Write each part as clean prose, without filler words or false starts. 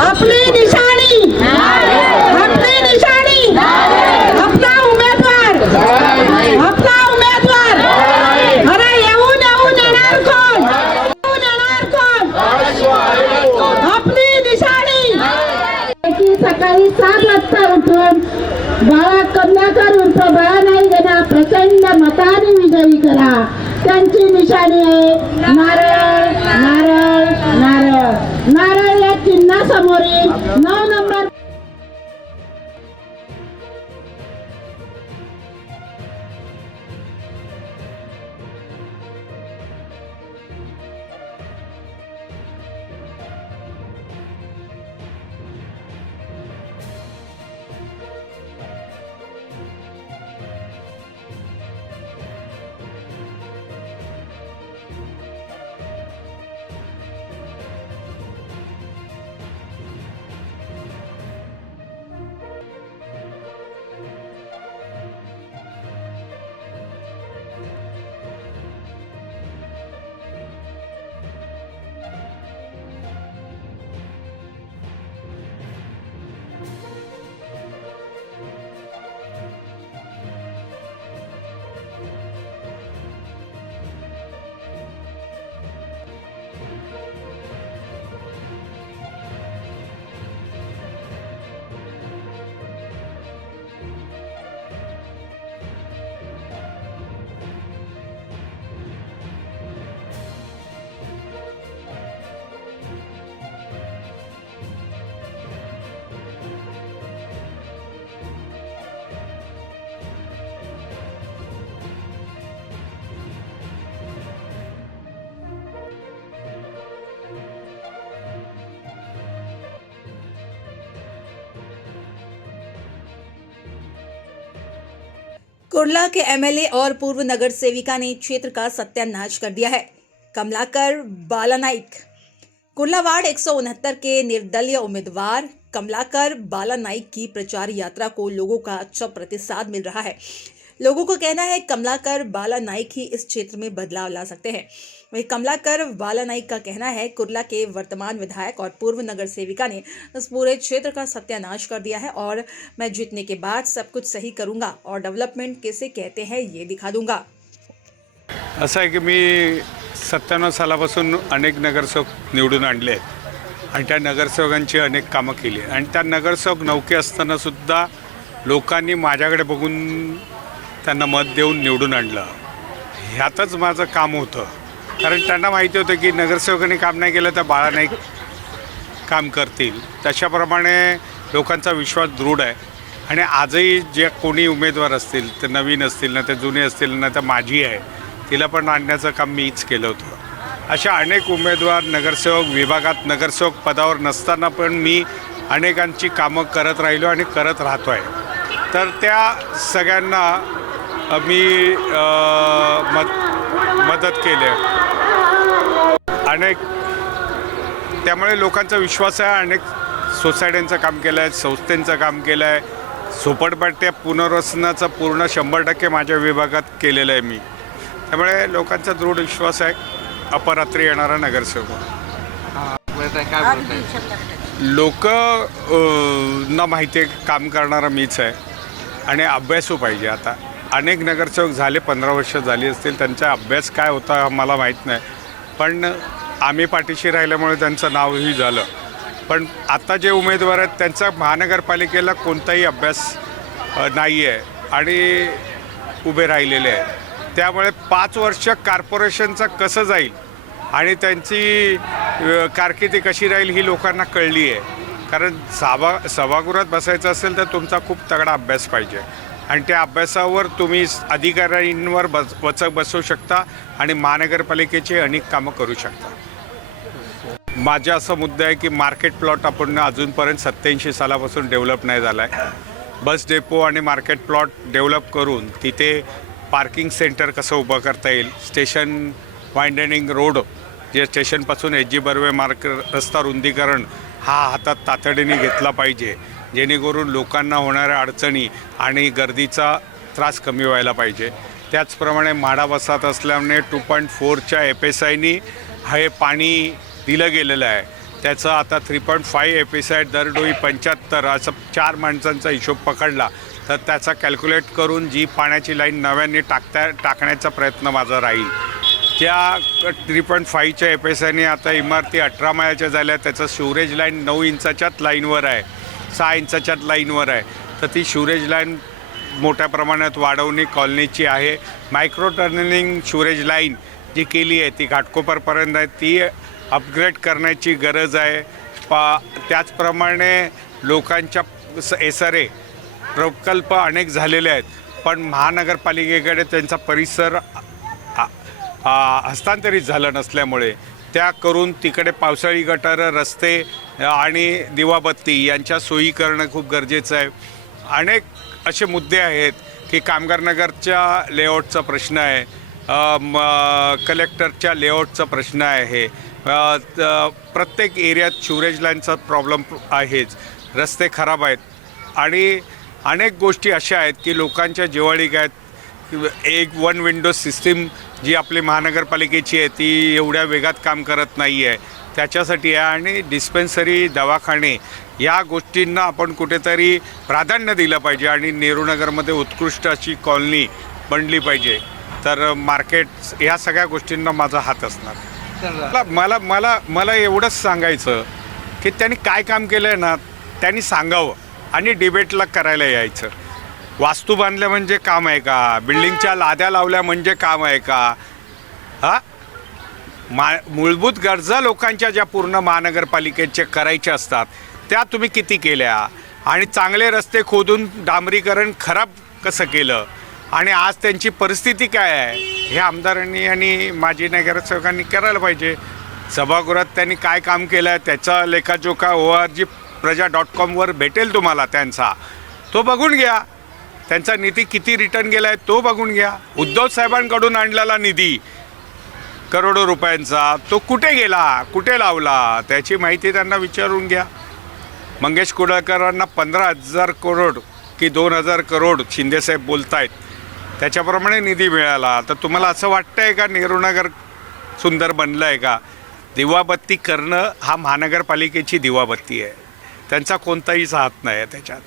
आपली निशाणी, आपली निशाणी, आपला उमेदवार, आपला उमेदवार. अरे येऊन येऊन येणार कोण, येऊन येणार कोण, आपली निशाणी. सकाळी 7 वाजता उठून बाळा कमलाकर उर्फ बाळा नाईक यांना प्रचंड मताने विजयी करा. त्यांची निशाणी आहे नारळ, नारळ, नारळ. नारळ या चिन्हासमोरील 9 नंबर. कुर्ला के एमएलए और पूर्व नगर सेविका ने क्षेत्र का सत्यानाश कर दिया है। कमलाकर बालानाइक कुर्ला वार्ड 169 के निर्दलीय उम्मीदवार कमलाकर बालानाइक की प्रचार यात्रा को लोगों का अच्छा प्रतिसाद मिल रहा है। लोगों को कहना है कमलाकर बालानाइक ही इस क्षेत्र में बदलाव ला सकते हैं। वहीं कमलाकर बालानाइक का कहना है कुर्ला के वर्तमान विधायक और पूर्व नगर सेविका ने इस पूरे क्षेत्र का सत्यानाश कर दिया है और मैं जीतने के बाद सब कुछ सही करूंगा और डेवलपमेंट किसे कहते हैं ये दिखा दूंगा। असं आहे की मी 97 सालापासून अनेक नगरसेवक निवडून आणले आहेत आणि त्या नगरसेवकांची अनेक कामं केली आणि त्या नगरसेवक नौके असताना सुद्धा लोकांनी माझ्याकडे बघून त्यांना मत देऊन निवडून आणलं. ह्यातच माझं काम होतं, कारण त्यांना माहिती होतं की नगरसेवकांनी काम नाही केलं तर बाळा नाईक काम करतील. तशाप्रमाणे लोकांचा विश्वास दृढ आहे आणि आजही जे कोणी उमेदवार असतील ते नवीन असतील ना ते जुने असतील ना तर माझी आहे तिला पण आणण्याचं काम मीच केलं होतं. अशा अनेक उमेदवार नगरसेवक विभागात नगरसेवक पदावर नसताना पण मी अनेकांची कामं करत राहिलो आणि करत राहतो आहे. तर त्या सगळ्यांना मी मदत केली अनेक, त्यामुळे लोकांचा विश्वास आहे. अनेक सोसायट्यांचं काम केलं आहे, संस्थांचं काम केलं आहे, झोपडपट्ट्या पुनर्वसनाचं पूर्ण 100% माझ्या विभागात केलेलं आहे मी. त्यामुळे लोकांचा दृढ विश्वास आहे अपरात्री येणारा नगरसेवक. लोक ना माहिती आहे काम करणारा मीच आहे आणि अभ्यासू पाहिजे. आता अनेक नगरसेवक झाले, 15 वर्ष झाली असतील, त्यांचा अभ्यास काय होता मला माहीत नाही, पण आम्ही पाठीशी राहिल्यामुळे त्यांचं नावही झालं. पण आता जे उमेदवार आहेत त्यांचा महानगरपालिकेला कोणताही अभ्यास नाही आहे आणि उभे राहिलेले आहेत. त्यामुळे 5 वर्ष कॉर्पोरेशनचं कसं जाईल आणि त्यांची कारकिर्दी कशी राहील ही लोकांना कळली आहे. कारण सभागृहात बसायचं असेल तर तुमचा खूप तगडा अभ्यास पाहिजे आणि त्या अभ्यासावर तुम्ही अधिकाऱ्यांवर वचक बसवू शकता आणि महानगरपालिकेचे अनेक कामं करू शकता. माझा असा मुद्दा आहे की मार्केट प्लॉट आपण अजूनपर्यंत 87 सालापासून डेव्हलप नाही झाला आहे. बस डेपो आणि मार्केट प्लॉट डेव्हलप करून तिथे पार्किंग सेंटर कसं उभं करता येईल, स्टेशन वाइंडनिंग रोड जे स्टेशनपासून एच.जी. बर्वे मार्ग रस्ता रुंदीकरण हा हातात तातडीने घेतला पाहिजे, जेणेकरून लोकांना होणाऱ्या अडचणी आणि गर्दीचा त्रास कमी व्हायला पाहिजे. त्याचप्रमाणे म्हाडा वसाहत असल्याने 2.4च्या FSIनी हे पाणी दिलं गेलेलं आहे. त्याचं आता 3.5 FSI दरडोई 75 असं 4 माणसांचा हिशोब पकडला तर त्याचा कॅल्क्युलेट करून जी पाण्याची लाईन नव्याने टाकण्याचा प्रयत्न माझा राहील. त्या 3.5च्या FSIने आता इमारती 18 माळ्याच्या झाल्या. त्याचं शिवरेज लाईन 9 इंचाच्याच लाईनवर आहे, 6 इंचाच्याच लाईनवर आहे. तर ती शिवरेज लाईन मोठ्या प्रमाणात वाढवणी कॉलनीची आहे. मायक्रो टर्निंग शिवरेज लाईन जी केली आहे ती घाटकोपरपर्यंत आहे, ती अपग्रेड करण्याची गरज आहे. त्याचप्रमाणे लोकांच्या SRA प्रकल्प अनेक झालेले आहेत, पण महानगरपालिकेकडे त्यांचा परिसर हस्तांतरित झालं नसल्यामुळे त्या करून तिकडे पावसाळी गटार, रस्ते आणि दिवाबत्ती यांच्या सोयी करणं खूप गरजेचं आहे. अनेक असे मुद्दे आहेत की कामगार नगरच्या लेआउटचा प्रश्न आहे, कलेक्टरच्या लेआउटचा प्रश्न आहे, प्रत्येक एरियात शिवरेज लाईनचा प्रॉब्लेम आहेच, रस्ते खराब आहेत आणि अनेक गोष्टी अशा आहेत की लोकांच्या जिव्हाळीक आहेत. एक 1 विंडो सिस्टीम जी आपली महानगरपालिकेची आहे ती एवढ्या वेगात काम करत नाही आहे, त्याच्यासाठी आहे. आणि डिस्पेन्सरी, दवाखाने या गोष्टींना आपण कुठेतरी प्राधान्य दिलं पाहिजे आणि नेहरूनगरमध्ये उत्कृष्ट अशी कॉलनी बनली पाहिजे. तर मार्केट ह्या सगळ्या गोष्टींना माझा हात असणार. मला मला मला एवढंच सांगायचं की त्यांनी काय काम केलं आहे ना त्यांनी सांगावं आणि डिबेटला करायला यायचं. वास्तू बांधल्या म्हणजे काम आहे का? बिल्डिंगच्या लाद्या लावल्या म्हणजे काम आहे का? मूलभूत गरजा लोकांच्या ज्या पूर्ण महानगरपालिकेचे करायच्या असतात त्या तुम्ही किती केल्या? आणि चांगले रस्ते खोदून डांबरीकरण खराब कसं केलं? आणि आज त्यांची परिस्थिती काय आहे हे आमदारांनी आणि माजी नगरसेवकांनी करायला पाहिजे. सभागृहात त्यांनी काय काम केलं आहे त्याचा लेखाजोखा org.प्रजा.com भेटेल तुम्हाला. त्यांचा तो बघून घ्या. त्यांचा निधी किती रिटर्न गेला आहे तो बघून घ्या. उद्धव साहेबांकडून आणलेला निधी करोडो रुपयांचा तो कुठे गेला, कुठे लावला त्याची माहिती त्यांना विचारून घ्या. मंगेश कुडाळकरांना 15,000 करोड की 2,000 करोड शिंदेसाहेब बोलत आहेत त्याच्याप्रमाणे निधी मिळाला. तर तुम्हाला असं वाटतं आहे का नेहरूनगर सुंदर बनलं आहे का? दिवाबत्ती करणं हा महानगरपालिकेची दिवाबत्ती आहे, त्यांचा कोणताही हात नाही आहे त्याच्यात.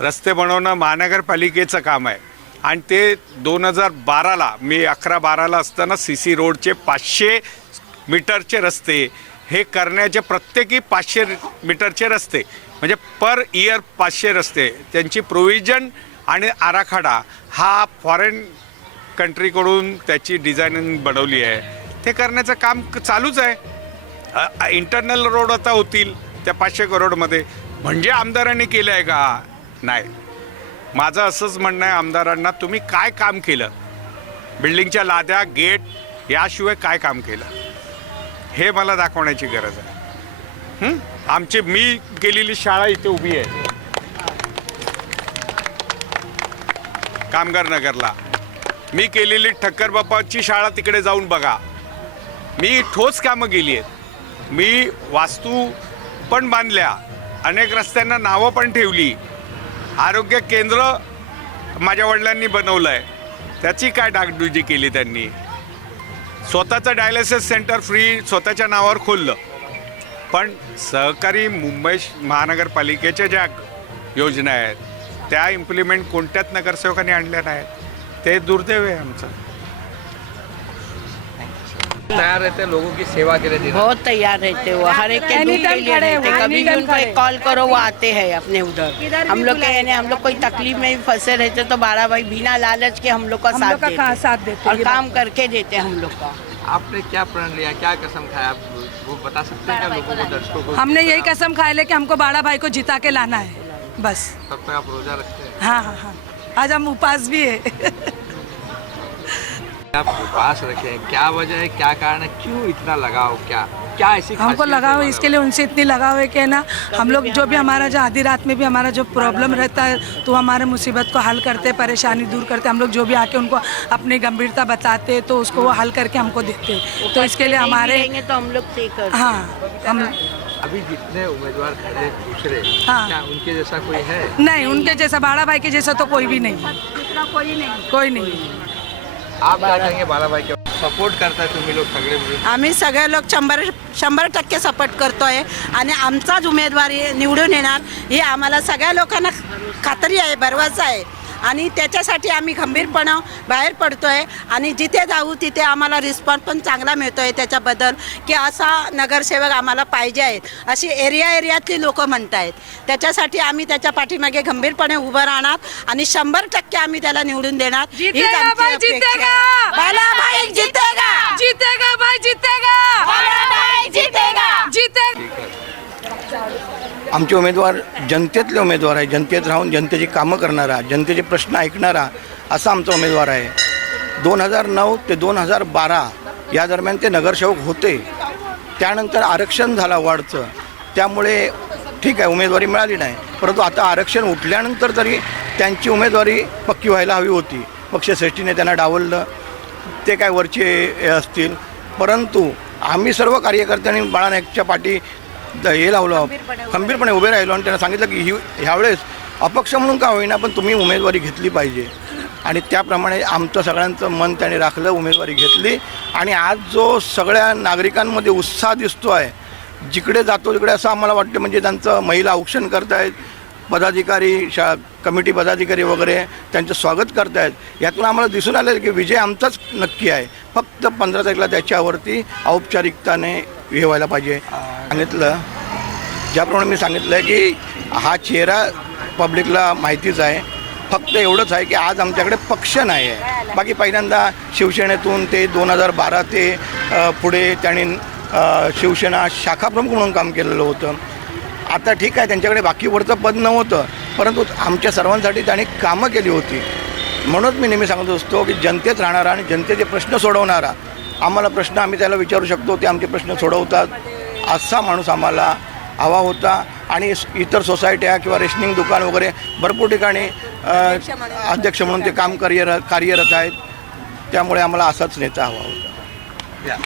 रस्ते बनवणं महानगरपालिकेचं काम आहे आणि ते 2012ला मी 11-12ला असताना CC रोडचे 500 मीटरचे रस्ते हे करण्याचे, प्रत्येकी 500 मीटरचे रस्ते म्हणजे पर इयर 500 रस्ते त्यांची प्रोव्हिजन आणि आराखडा हा फॉरेन कंट्रीकडून त्याची डिझायनिंग बनवली आहे. ते करण्याचं काम चालूच आहे. इंटरनल रोड आता होतील त्या 500 करोडमध्ये. म्हणजे आमदारांनी केलं आहे का? नाही. माझं असंच म्हणणं आहे आमदारांना, तुम्ही काय काम केलं? बिल्डिंगच्या लाद्या, गेट याशिवाय काय काम केलं हे मला दाखवण्याची गरज आहे. मी केलेली शाळा इथे उभी आहे कामगार नगरला. मी केलेली ठक्कर बाप्पाची शाळा तिकडे जाऊन बघा. मी ठोस कामं केली आहेत. मी वास्तू पण बांधल्या, अनेक रस्त्यांना नावं पण ठेवली. आरोग्य केंद्र माझ्या वडिलांनी बनवलं आहे, त्याची काय डागडुजी केली त्यांनी. स्वतःचं डायलिसिस सेंटर फ्री स्वतःच्या नावावर खोललं. पण सहकारी मुंबई महानगरपालिकेच्या ज्या योजना आहेत त्या इम्प्लिमेंट कोणत्याच नगरसेवकांनी आणल्या नाहीत. ते दुर्दैव आहे आमचं. तैयार रहते हैं लोगों की सेवा के लिए देना। बहुत तैयार रहते हो, हर एक के दुख के लिए रहते, कभी भी उनको एक कॉल करो वो आते हैं अपने उधर। हम लोग के यानी हम लोग कोई तकलीफ में भी फंसे रहते तो 12 भाई बिना लालच के हम लोग का साथ देते और काम करके देते हम लोग का। आपने क्या प्रण लिया, क्या कसम खाया, आप वो बता सकते हैं क्या लोगों को, दर्शकों को? हमने यही कसम खाया ले कि हमको बाड़ा भाई को जिता के लाना है बस। तब तक आप रोजा रखते हैं? हाँ हाँ हाँ, आज हम उपवास भी है। आप उपवास रखे हैं, क्या वजह है, क्या कारण है, क्यों इतना लगाव, क्या क्या ऐसी हमको लगाव है, इसके लिए उनसे इतनी लगाव है कि ना हम लोग जो भी हमारा जो आधी रात में भी हमारा जो प्रॉब्लम रहता है तो हमारे मुसीबत को हल करते, परेशानी दूर करते। हम लोग जो भी आके उनको अपनी गंभीरता बताते तो उसको वो हल करके हमको देते। तो इसके लिए हमारे तो हम लोग से करते। हाँ, हम अभी जितने उम्मीदवार खड़े दूसरे, हाँ। क्या उनके जैसा कोई है? नहीं, उनके जैसा बाड़ा भाई के जैसा तो कोई भी नहीं, कोई नहीं। आप क्या कहेंगे बाला भाई के? सपोर्ट करताय तुम्ही लोक सगळे मिळून? आम्ही सगळे लोक 100% सपोर्ट करतोय आणि आमचाच उमेदवारी निवडून येणार ही आम्हाला सगळ्या लोकांना खात्री आहे, भरवसा आहे आणि त्याच्यासाठी आम्ही खंबीरपणं बाहेर पडतोय आणि जिथे जाऊ तिथे आम्हाला रिस्पॉन्स पण चांगला मिळतोय त्याच्याबद्दल की असा नगरसेवक आम्हाला पाहिजे आहेत अशी एरियातली लोक म्हणत आहेत. त्याच्यासाठी आम्ही त्याच्या पाठीमागे खंबीरपणे उभं राहणार आणि 100% आम्ही त्याला निवडून देणार. हीच आमची अपेक्षा आहे. बालाभाई जितेगा, जीतेगा भाई जीतेगा, बालाभाई जितेगा, आमचे उमेदवार जनतेतले उमेदवार आहे. जनतेत राहून जनतेची कामं करणारा, जनतेचे प्रश्न ऐकणारा असा आमचा उमेदवार आहे. 2009 ते 2012 या दरम्यान ते नगरसेवक होते. त्यानंतर आरक्षण झालं वाढचं, त्यामुळे ठीक आहे उमेदवारी मिळाली नाही, परंतु आता आरक्षण उठल्यानंतर तरी त्यांची उमेदवारी पक्की व्हायला हवी होती. पक्षश्रेष्ठीने त्यांना डावललं, ते काय वरचे असतील, परंतु आम्ही सर्व कार्यकर्त्यांनी बाळानाईकच्या पाठी हे लावलं, खंबीरपणे उभे राहिलो आणि त्यांना सांगितलं की ह्यावेळेस अपक्ष म्हणून का होईना पण तुम्ही उमेदवारी घेतली पाहिजे. आणि त्याप्रमाणे आमचं सगळ्यांचं मन त्याने राखलं, उमेदवारी घेतली. आणि आज जो सगळ्या नागरिकांमध्ये उत्साह दिसतो आहे, जिकडे जातो तिकडे असं आम्हाला वाटतं म्हणजे त्यांचं महिला औक्षण करतायत, पदाधिकारी कमिटी पदाधिकारी वगैरे त्यांचं स्वागत करतायत. यातून आम्हाला दिसून आलं की विजय आमचाच नक्की आहे. फक्त 15 तारखेला त्याच्यावरती औपचारिकताने हे व्हायला पाहिजे. सांगितलं ज्याप्रमाणे मी सांगितलं आहे की हा चेहरा पब्लिकला माहितीच आहे. फक्त एवढंच आहे की आज आमच्याकडे पक्ष नाही आहे. बाकी पहिल्यांदा शिवसेनेतून ते 2012 ते पुढे त्यांनी शिवसेना शाखाप्रमुख म्हणून काम केलेलं होतं. आता ठीक आहे त्यांच्याकडे बाकीवरचं पद नव्हतं, परंतु आमच्या सर्वांसाठी त्यांनी कामं केली होती. म्हणून मी नेहमी सांगत असतो की जनतेत राहणारा आणि जनतेचे प्रश्न सोडवणारा, आम्हाला प्रश्न आम्ही त्याला विचारू शकतो, ते आमचे प्रश्न सोडवतात असा माणूस आम्हाला हवा होता. आणि इतर सोसायट्या किंवा रेशनिंग दुकान वगैरे भरपूर ठिकाणी अध्यक्ष म्हणून ते काम कार्यरत आहेत. त्यामुळे आम्हाला असाच नेता हवा होता.